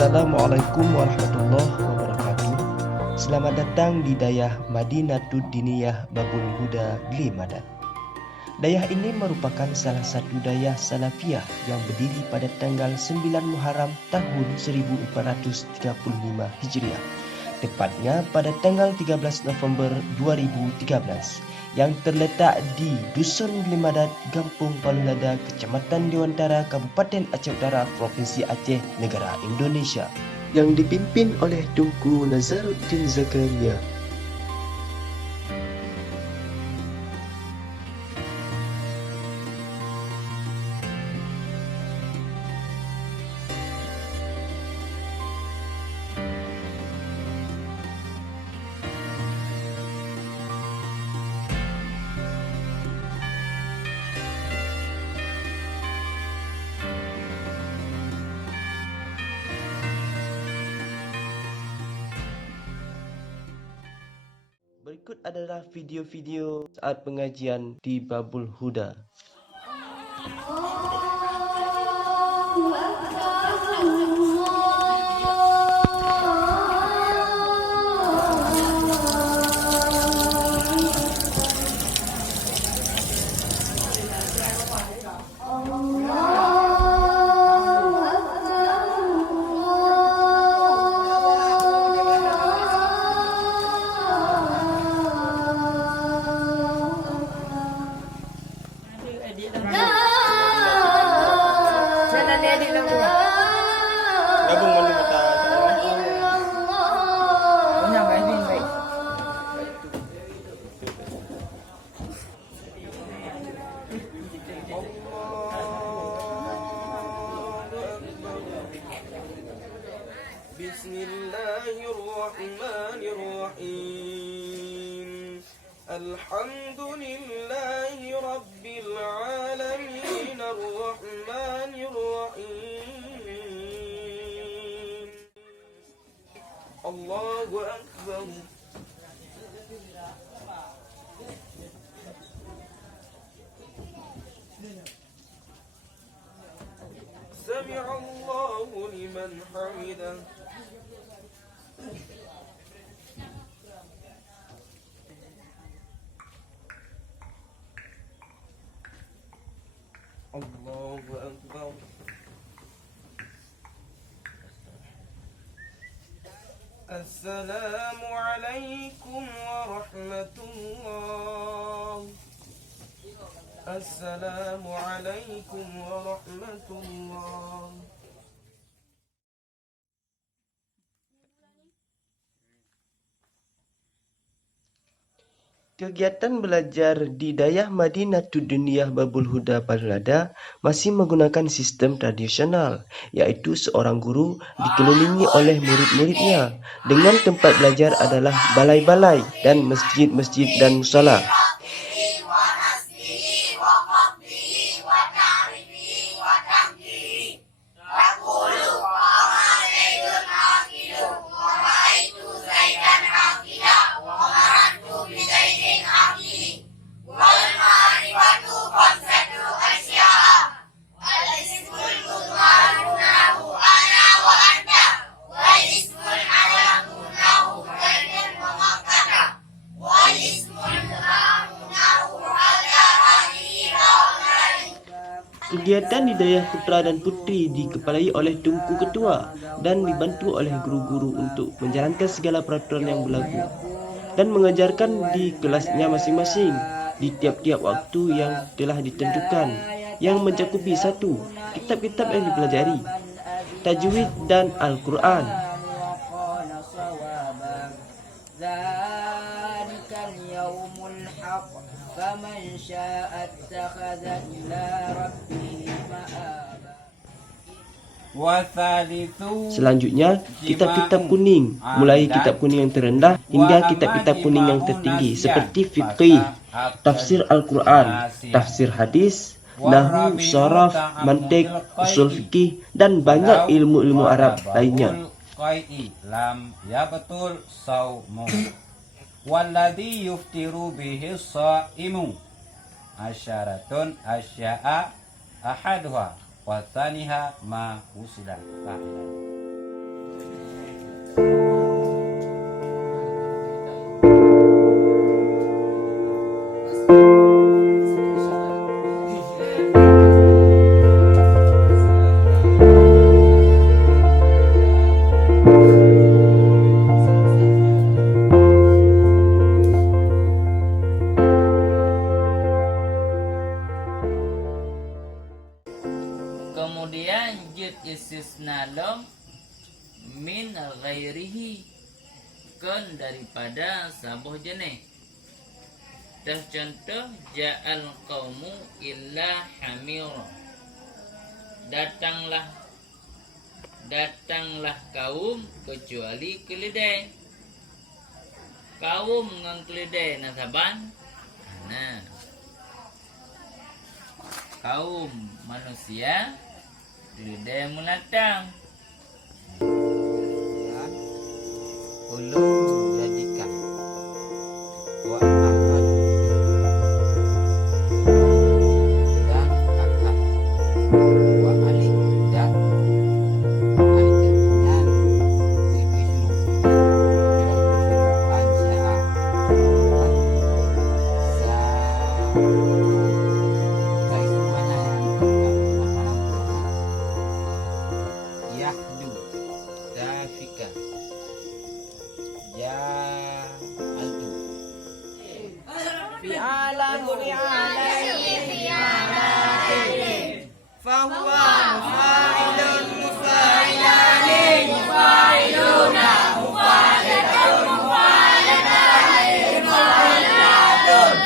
Assalamualaikum warahmatullahi wabarakatuh. Selamat datang di Dayah Madinatud Diniyah Babul Huda Glimadan. Dayah ini merupakan salah satu dayah salafiyah yang berdiri pada tanggal 9 Muharram tahun 1435 Hijriah. Tepatnya pada tanggal 13 November 2013 yang terletak di Dusun Glimadan, Kampung Palulada, Kecamatan Dewantara, Kabupaten Aceh Utara, Provinsi Aceh, Negara Indonesia, yang dipimpin oleh Tunku Nazaruddin Zakaria. Berikut adalah video-video saat pengajian di Babul Huda. Gabung mandi mata. Bismillahirrahmanirrahim. Alhamdulillahi rabbil alamin arrahmanirrahim. Allahu akbar. Sami'allahu liman hamidah. Allahu akbar. Assalamu alaikum warahmatullah. Assalamu alaikum warahmatullah. Kegiatan belajar di Dayah Madinatud Diniyah Babul Huda Palulada masih menggunakan sistem tradisional, iaitu seorang guru dikelilingi oleh murid-muridnya, dengan tempat belajar adalah balai-balai dan masjid-masjid dan musala. Kegiatan di Dayah Putra dan Putri dikepalai oleh Tunku Ketua dan dibantu oleh guru-guru untuk menjalankan segala peraturan yang berlaku dan mengajarkan di kelasnya masing-masing di tiap-tiap waktu yang telah ditentukan, yang mencakupi 1. Kitab-kitab yang dipelajari, tajwid dan Al-Quran. Selanjutnya, kitab-kitab kuning, mulai kitab kuning yang terendah hingga kitab-kitab kuning yang tertinggi seperti fiqih, tafsir Al-Quran, tafsir hadis, nahwu, saraf, mantik, usul fikih, dan banyak ilmu-ilmu Arab lainnya. Walladhi yuftiru bihi shaimu asyaratun asya'a ahaduha wa thaniha ma usila fa'ilan. Kemudian jid istisna lam min ghairihi, kan daripada sabuh jenis. Dah contoh ja'al qaumu illa hamira, datanglah kaum kecuali keledai. Kaum dengan keledai nasaban. Nah, kaum manusia keledai menatang. Ulun jadikan wa akad dan akad wa alif dan alif nyan ismu ansyaa sa semuanya yang yahdu dafika ya altu fi'alan fahuwa mufa'ilun mufa'ilani mufa'iluna mufa'ilun mufa'ilun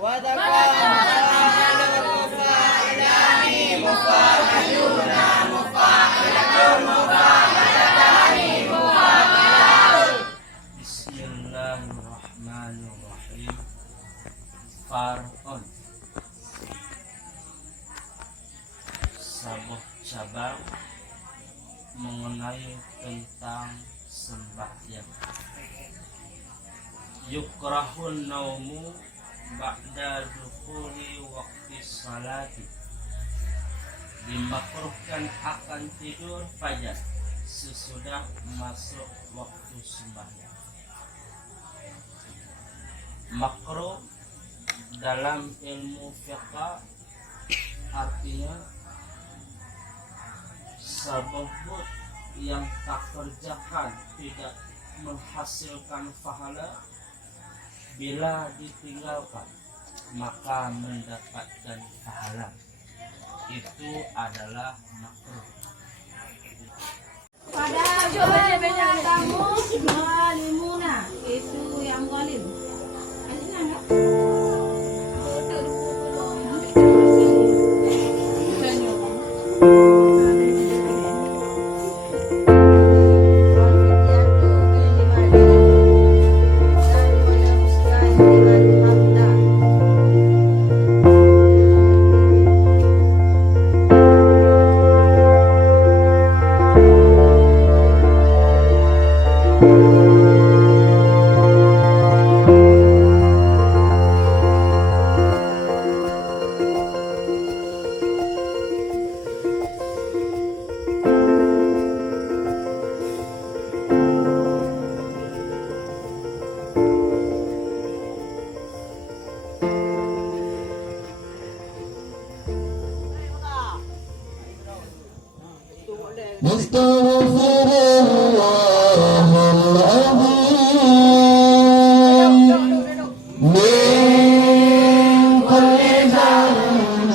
wa dhakara mufa'ilun mufa'ilani mufa'iluna mufa'ilun mufa'ilani mufa'ilun. Bismillahirrahmanirrahim. Far'un, sebuah cabang mengenai tentang sembahyang. Yukrahun naumu ba'da dukhuli waqti salati, dimakruhkan akan tidur fajar sesudah masuk waktu sembahyang. Makruh dalam ilmu fiqh artinya sebut yang tak kerjakan tidak menghasilkan pahala, bila ditinggalkan maka mendapatkan pahala. Itu adalah makruh. Pada berbeda kamu zalimuna, itu yang zalim. Ada mana?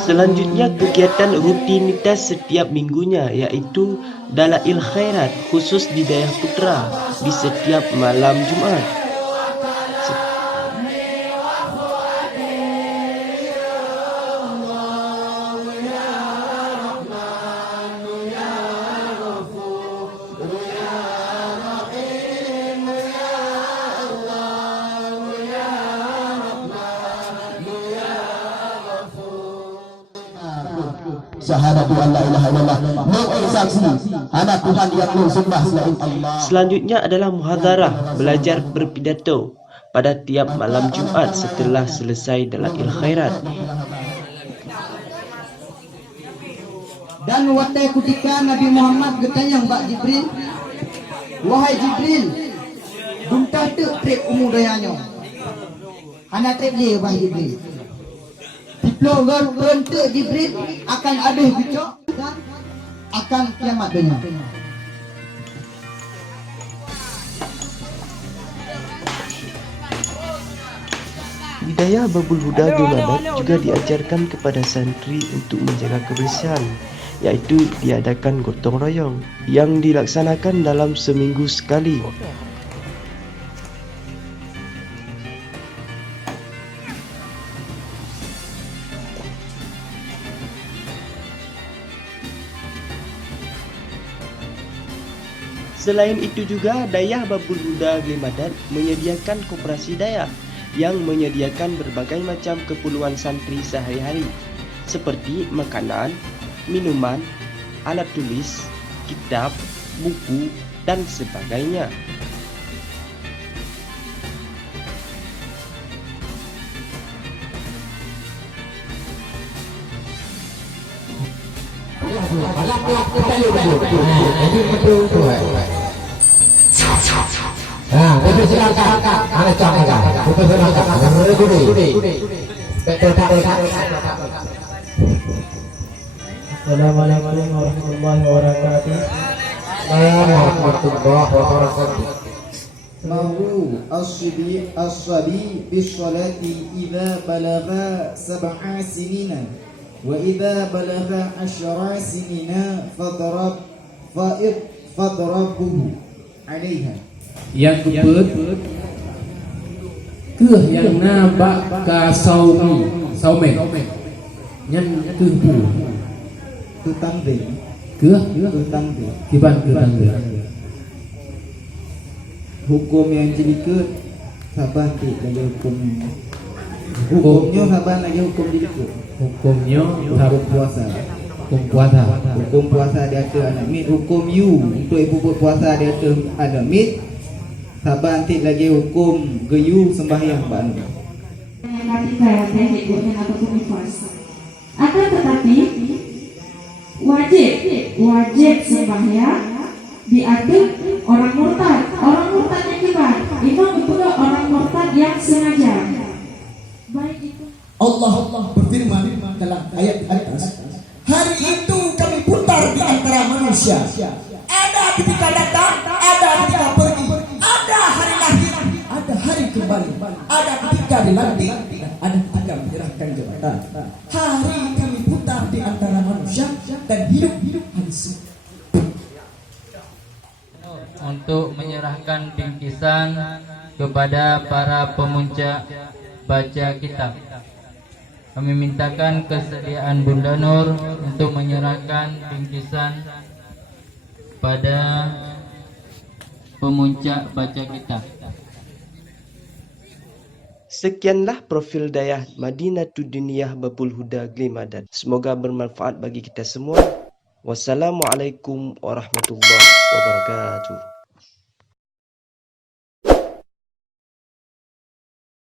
Selanjutnya kegiatan rutinitas setiap minggunya yaitu Dalail Khairat khusus di Dayah Putra di setiap malam Jumat. Syahadatu an la ilaha illallah, saksi anak Tuhan yang sembah selain Allah. Selanjutnya adalah muhadharah, belajar berpidato pada tiap malam Jumat setelah selesai Dalail Khairat. Dan waktu ketika Nabi Muhammad getayang Mbak Jibril Wahai Jibril, duntah tu trip umur dayanya. Hana trip dia wahai Jibril. Dipelonggar bentuk Jibril akan ada bicak dan akan kiamat dunia. Hidayah Babul Huda Glimadat juga diajarkan kepada santri untuk menjaga kebersihan, iaitu diadakan gotong royong yang dilaksanakan dalam seminggu sekali. Selain itu juga, Dayah Babul Huda Glimadat menyediakan koperasi dayah yang menyediakan berbagai macam keperluan santri sehari-hari seperti makanan, minuman, alat tulis, kitab, buku dan sebagainya. Assalamualaikum warahmatullahi wabarakatuh. Mahu as-sabi bis-salati idza balagha 7 sinina wa idza balagha 10 sinina fadrabuhu 'alaiha. Yang keempat, cưa yang na bak ka saume nhân cư phủ Tu tanbih, cưa tu tanbih. kiban kiban Hukum yang diikut saban lagi hukumnya. Hukumnya saban lagi hukum diikut. hukumnya Hukum puasa. hukum puasa. Hukum puasa dia ada anak mit. Hukum you untuk ibu berpuasa dia ada anak mit. Saban lagi hukum geyu sembahyang banu. Akan tetapi wajib sembahyang diatur orang murtad. Orang murtad yang kibar, imam juga orang murtad yang sengaja. Baik itu. Allah berfirman dalam ayat atas, hari itu kami putar di antara manusia. Ada ketika datang, ada ketika pergi, ada hari lahir, ada hari kembali, ada ketika dilantik, dan ada ketika menyerahkan jabatan. Hari kami putar di antara manusia dan hidup hari semua. Untuk menyerahkan bingkisan kepada para pemuncak baca kitab. Kami mintakan kesediaan Bunda Nur untuk menyerahkan bingkisan pada pemuncak baca kitab. Sekianlah profil Dayah Madinatud Diniyah Babul Huda Glimadat. Semoga bermanfaat bagi kita semua. Wassalamualaikum warahmatullahi wabarakatuh.